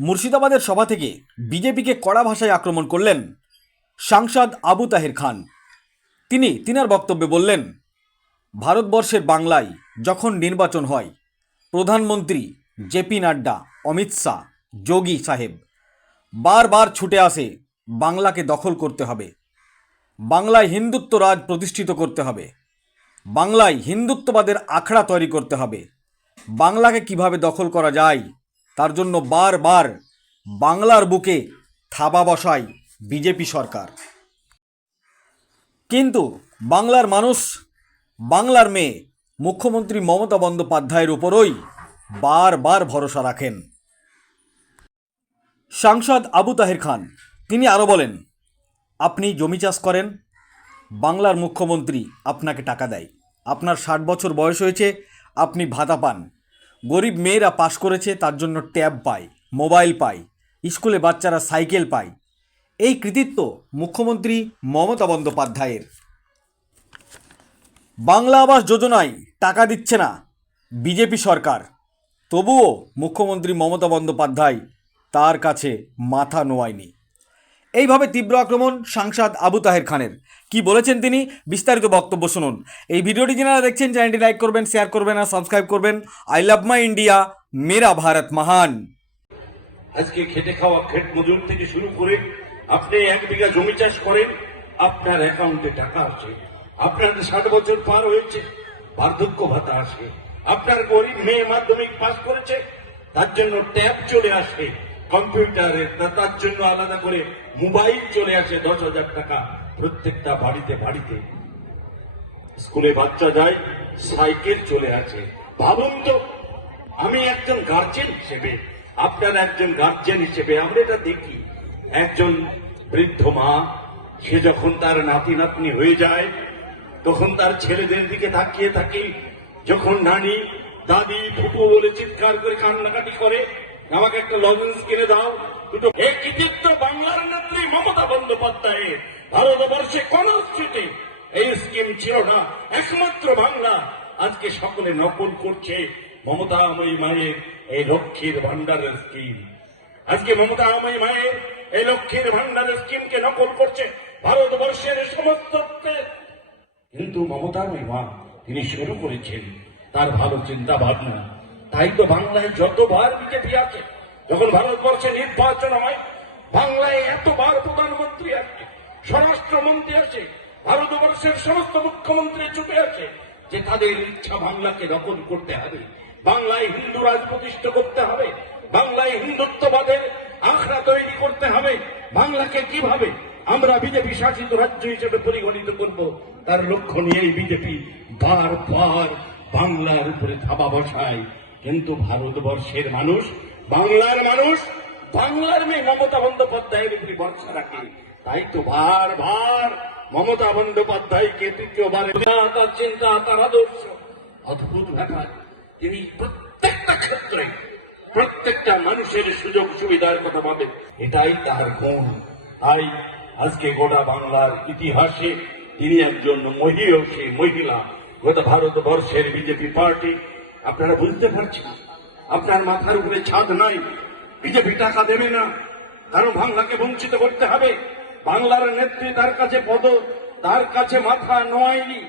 মুর্শিদাবাদের সভা থেকে বিজেপিকে কড়া ভাষায় আক্রমণ করলেন সাংসদ আবু তাহের খান। তিনি তিনার বক্তব্যে বললেন, ভারতবর্ষের বাংলায় যখন নির্বাচন হয়, প্রধানমন্ত্রী জেপি নাড্ডা, অমিত শাহ, যোগী সাহেব বারবার ছুটে আসে বাংলাকে দখল করতে হবে। বাংলায় হিন্দুত্ব রাজ প্রতিষ্ঠিত করতে হবে। বাংলায় হিন্দুত্ববাদের আখড়া তৈরি করতে হবে। বাংলাকে কীভাবে দখল করা যায় তার জন্য বারবার বাংলার বুকে থাবা বসায় বিজেপি সরকার। কিন্তু বাংলার মানুষ, বাংলার মেয়ে, মুখ্যমন্ত্রী মমতা বন্দ্যোপাধ্যায়ের উপরই বারবার ভরসা রাখেন। সাংসদ আবু তাহের খান, তিনি আরও বলেন, আপনি জমি চাষ করেন, বাংলার মুখ্যমন্ত্রী আপনাকে টাকা দেয়। আপনার ষাট বছর বয়স হয়েছে, আপনি ভাতা পান। গরিব মেয়েরা পাশ করেছে, তার জন্য ট্যাব পায়, মোবাইল পায়, স্কুলে বাচ্চারা সাইকেল পায়। এই কৃতিত্ব মুখ্যমন্ত্রী মমতা বন্দ্যোপাধ্যায়ের। বাংলা আবাস যোজনায় টাকা দিচ্ছে না বিজেপি সরকার। তবুও মুখ্যমন্ত্রী মমতা বন্দ্যোপাধ্যায় তার কাছে মাথা নোয়ায়নি। এইভাবে তীব্র আক্রমণ সাংসদ আবু তাহের খানের। কি বলেছেন তিনি? বিস্তারিত বক্তব্য শুনুন। এই ভিডিওটি যারা দেখছেন, চ্যানেলটি লাইক করবেন, শেয়ার করবেন আর সাবস্ক্রাইব করবেন। আই লাভ মাই ইন্ডিয়া, মেরা ভারত মহান। আজকে খেটে খাওয়া খেট মজুর থেকে শুরু করে আপনি এক বিঘা জমি চাষ করেন, আপনার অ্যাকাউন্টে টাকা আসে, আপনার ষাট বছর পার হয়েছে, বার্ধক্য ভাতা আসে, আপনার গরিব মেয়ে মাধ্যমিক পাস করেছে, তার জন্য ট্যাব চলে আসে কম্পিউটারের তার জন্য আলাদা করে মোবাইল চলে আসে দশ হাজার টাকা প্রত্যেকটা বাড়িতে বাড়িতে। স্কুলে বাচ্চা যায়, সাইকেল চলে আসে। ভাবুন তো, আমি একজন গার্জেন হিসেবে, আপনার একজন গার্জেন হিসেবে আমরা এটা দেখি। একজন বৃদ্ধ মা, সে যখন তার নাতি নাতনি হয়ে যায়, তখন তার ছেলেদের দিকে তাকিয়ে থাকে। যখন নানি, দাদি, ফুপু বলে চিৎকার করে কান্নাকাটি করে আমাকে একটা লজেন্স কিনে দাও। দুটো এই কৃতিত্ব বাংলার নেত্রী মমতা বন্দ্যোপাধ্যায়ের ভারতবর্ষে কোন স্মৃতি এই স্কিম ছিল না, একমাত্র বাংলা। আজকে সকলে নকল করছে মমতাময়ী মায়ের এই লক্ষ্মীর ভান্ডারের স্কিম। আজকে মমতাময়ী মায়ের এই লক্ষ্মীর ভান্ডারের স্কিমকে নকল করছে ভারতবর্ষের সমস্ত। কিন্তু মমতাময়ী মা, তিনি শুরু করেছেন তার ভালো চিন্তা ভাবনা তাই তো বাংলায় যতবার বিজেপি আছে, যখন ভারতবর্ষে নির্বাচন হয়, বাংলায় এতবার প্রধানমন্ত্রী আসে স্বরাষ্ট্রমন্ত্রী আসে ভারতবর্ষের সমস্ত মুখ্যমন্ত্রী চুপে আছে, যে তাদের ইচ্ছা বাংলাকে দখল করতে হবে। বাংলায় হিন্দু রাজ প্রতিষ্ঠা করতে হবে, বাংলায় হিন্দুত্ববাদের আখড়া তৈরি করতে হবে, বাংলাকে কীভাবে আমরা বিজেপি শাসিত রাজ্য হিসেবে পরিগণিত করব, তার লক্ষ্য নিয়েই বিজেপি বারবার বাংলার উপরে থাবা বসায়। কিন্তু ভারতবর্ষের মানুষ, বাংলার মানুষ, বাংলার মেয়ে মমতা বন্দ্যোপাধ্যায়ের উপরে ভরসা রাখে তাই তো বারবার মমতা বন্দ্যোপাধ্যায়কে তৃতীয়বার তার চিন্তা, তার আদর্শ। অদ্ভুত ব্যাপার, তিনি প্রত্যেকটা ক্ষেত্রে প্রত্যেকটা মানুষের সুযোগ সুবিধার কথা ভাবেন। এটাই তার গুণ। তাই আজকে গোটা বাংলার ইতিহাসে তিনি একজন মহিয়সী মহিলা। গোটা ভারতবর্ষের বিজেপি পার্টি আপনারা বুঝতে পারছেন? আপনার মাথার উপরে ছাদ নাই, বিজেপি টাকা দেবে না, কারণ বাংলাকে বঞ্চিত করতে হবে। বাংলার নেত্রী তার কাছে পদ, তার কাছে মাথা নোয়ায়নি।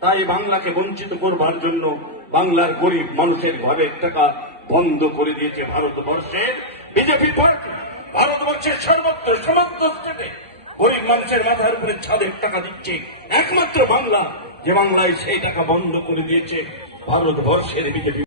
তাই বাংলাকে বঞ্চিত করবার জন্য বাংলার গরিব মানুষের ঘরের টাকা বন্ধ করে দিয়েছে ভারতবর্ষের বিজেপি পার্টি। ভারতবর্ষের সর্বত্র, সমস্ত স্টেটে গরিব মানুষের মাথার উপরে ছাদের টাকা দিচ্ছে। যে বাংলায় সেই টাকা বন্ধ করে দিয়েছে ভারতবর্ষের বিজেপি